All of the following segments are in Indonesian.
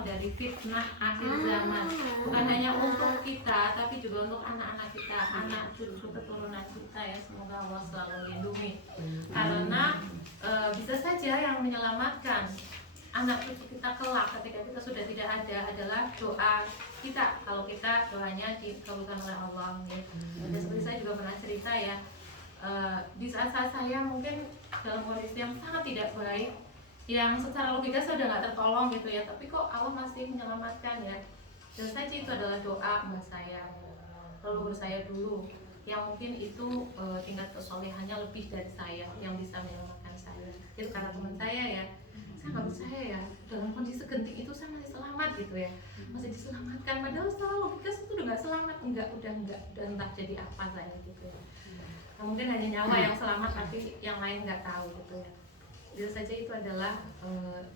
Allah dari fitnah akhir zaman. Bukan hanya untuk kita, tapi juga untuk anak-anak kita, anak cucu keturunan kita ya. Semoga Allah selalu lindungi. Karena bisa saja yang menyelamatkan anak cucu kita kelak ketika kita sudah tidak ada adalah doa kita. Kalau kita doanya dikabulkan oleh Allah. Dan seperti saya juga pernah cerita ya, di saat-saat saya mungkin dalam kondisi yang sangat tidak baik, yang secara logika saya udah nggak tertolong gitu ya, tapi kok Allah masih menyelamatkan ya. Dan saja itu adalah doa mbah saya, leluhur saya dulu, yang mungkin itu tingkat kesolehannya lebih dari saya, yang bisa menyelamatkan saya. Itu kata teman saya ya, saya nggak percaya ya, dalam kondisi genting itu saya masih selamat gitu ya, masih diselamatkan. Padahal secara logika itu udah nggak selamat, udah entah jadi apa saya gitu ya. Nah, mungkin hanya nyawa yang selamat, tapi yang lain nggak tahu gitu ya. Itu saja itu adalah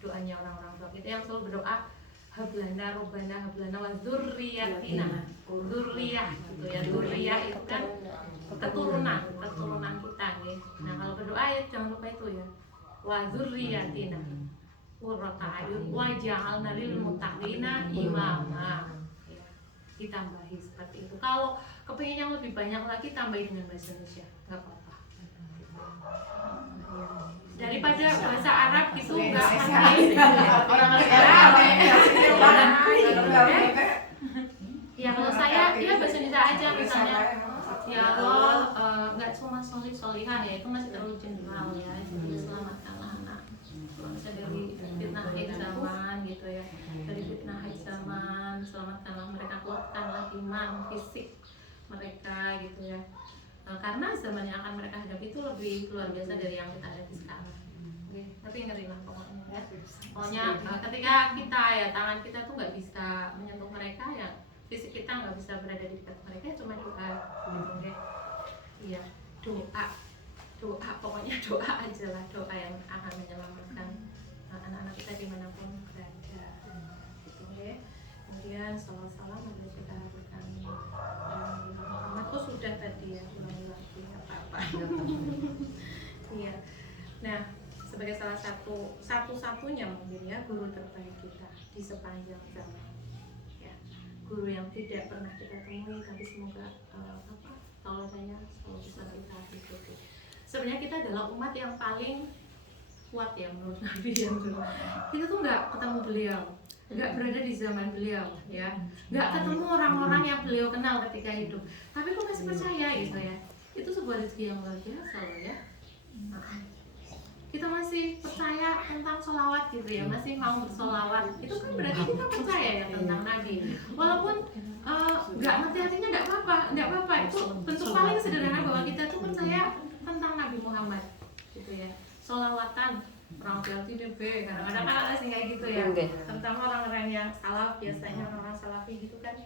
doanya orang-orang tua kita yang selalu berdoa hablana robbana hablana wa dzurriyyatina. Dzurriyyah gitu ya. Dzurriyyah itu kan keturunan kita nih. Nah, kalau berdoa ya jangan lupa itu ya. Wa dzurriyyatina qurrata a'yun waj'alna lil muttaqina imama. Ya, ditambahi seperti itu. Kalau kepingin yang lebih banyak lagi tambahin dengan bahasa Indonesia, nggak apa-apa. Daripada bahasa Arab gitu nggak ngerti orang Arab ya. Kalau saya ya bahasa Indonesia aja misalnya ya Allah, nggak cuma solihah ya, itu masih terlalu general ya. Selamatkanlah anak bangsa dari fitnah akhir zaman gitu ya, dari fitnah akhir zaman, selamatkanlah mereka, kuatkanlah iman fisik mereka gitu ya. Karena zaman yang akan mereka hadapi itu lebih luar biasa dari yang kita hadapi sekarang. Tapi ngeri lah pokoknya ya. Pokoknya ketika kita ya, tangan kita tuh nggak bisa menyentuh mereka ya, fisik kita nggak bisa berada di dekat mereka, cuma doa gitu ya. Iya, doa pokoknya doa aja lah, doa yang akan menyelamatkan anak-anak kita dimanapun berada gitu ya. Kemudian salam ada kita kami Muhammad tuh sudah tadi ya, ulangi lagi apa-apa. Iya. Nah, sebagai salah satu-satunya mungkin ya guru terbaik kita di sepanjang zaman. Ya, guru yang tidak pernah kita temui, tapi semoga tauladanya selalu bisa kita ikuti. Sebenarnya kita adalah umat yang paling kuat ya menurut Nabi yang dulu. Kita tuh nggak ketemu beliau, nggak berada di zaman beliau ya, nggak ketemu orang-orang yang beliau kenal ketika hidup, tapi kok masih percaya gitu ya. Itu sebuah rezeki yang luar biasa loh ya. Kita masih percaya tentang sholawat gitu ya, masih mau bersolawat, itu kan berarti kita percaya ya tentang Nabi. Walaupun nggak ngerti artinya nggak apa-apa, itu bentuk paling sederhana bahwa kita tuh percaya tentang Nabi Muhammad gitu ya. Sholawatan orang PLTDB kadang-kadang kan ada sih kayak gitu ya, terutama orang-orang yang salaf, biasanya orang-orang salafi gitu kan,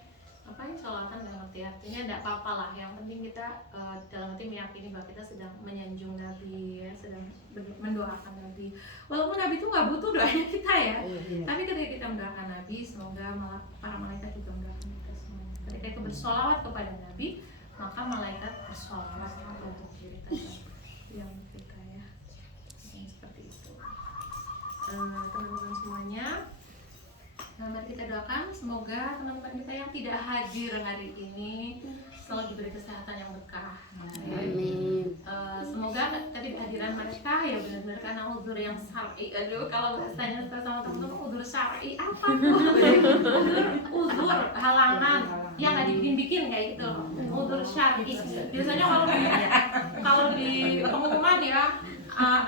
ngapain sholawatan nggak ngerti artinya, nggak apa-apa lah, yang penting kita dalam hati meyakini bahwa kita sedang menyanjung Nabi ya, sedang mendoakan Nabi, walaupun Nabi itu nggak butuh doanya kita ya, tapi ketika kita mendoakan Nabi, semoga para malaikat juga mendoakan kita semuanya. Ketika kita bersolawat kepada Nabi, maka malaikat bersolawat untuk kita yang kita ya, seperti itu. Teman-teman semuanya, mari kita doakan semoga teman-teman kita yang tidak hadir hari ini selalu diberi kesehatan yang berkah. Amin. Semoga tadi kehadiran mereka ya benar-benar karena udzur yang syar'i. Aduh, kalau bahasanya sama teman-teman udzur syar'i apa tuh? Udzur halangan yang nggak dibikin kayak gitu. Udzur syar'i. Biasanya kalau di pengumuman ya,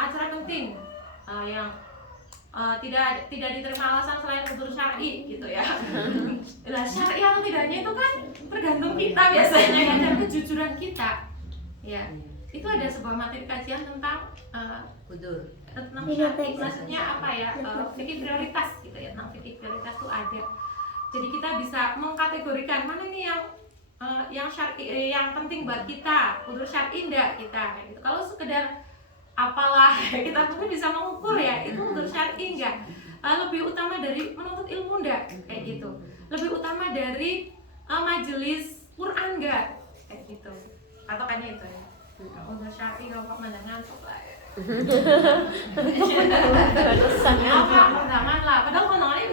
acara penting yang tidak diterima alasan selain udzur syar'i gitu ya. Lah syar'i atau tidaknya itu kan tergantung kita biasanya kan, dan kejujuran kita. Ya, itu ada sebuah materi kajian tentang udzur. Tentang syar'i, maksudnya apa ya? Fikih prioritas gitu ya. Tentang fikih prioritas itu ada. Jadi kita bisa mengkategorikan mana nih yang syar'i, yang penting buat kita, udzur syar'i enggak kita kayak gitu. Kalau sekedar apalah kita mungkin bisa mengukur ya, itu udzur syar'i enggak, lebih utama dari menuntut ilmu enggak kayak gitu, lebih utama dari majelis Quran enggak kayak gitu, patokannya itu ya. Udzur syar'i enggak apa ngantuk lah ya. Jangan lah, padahal konongannya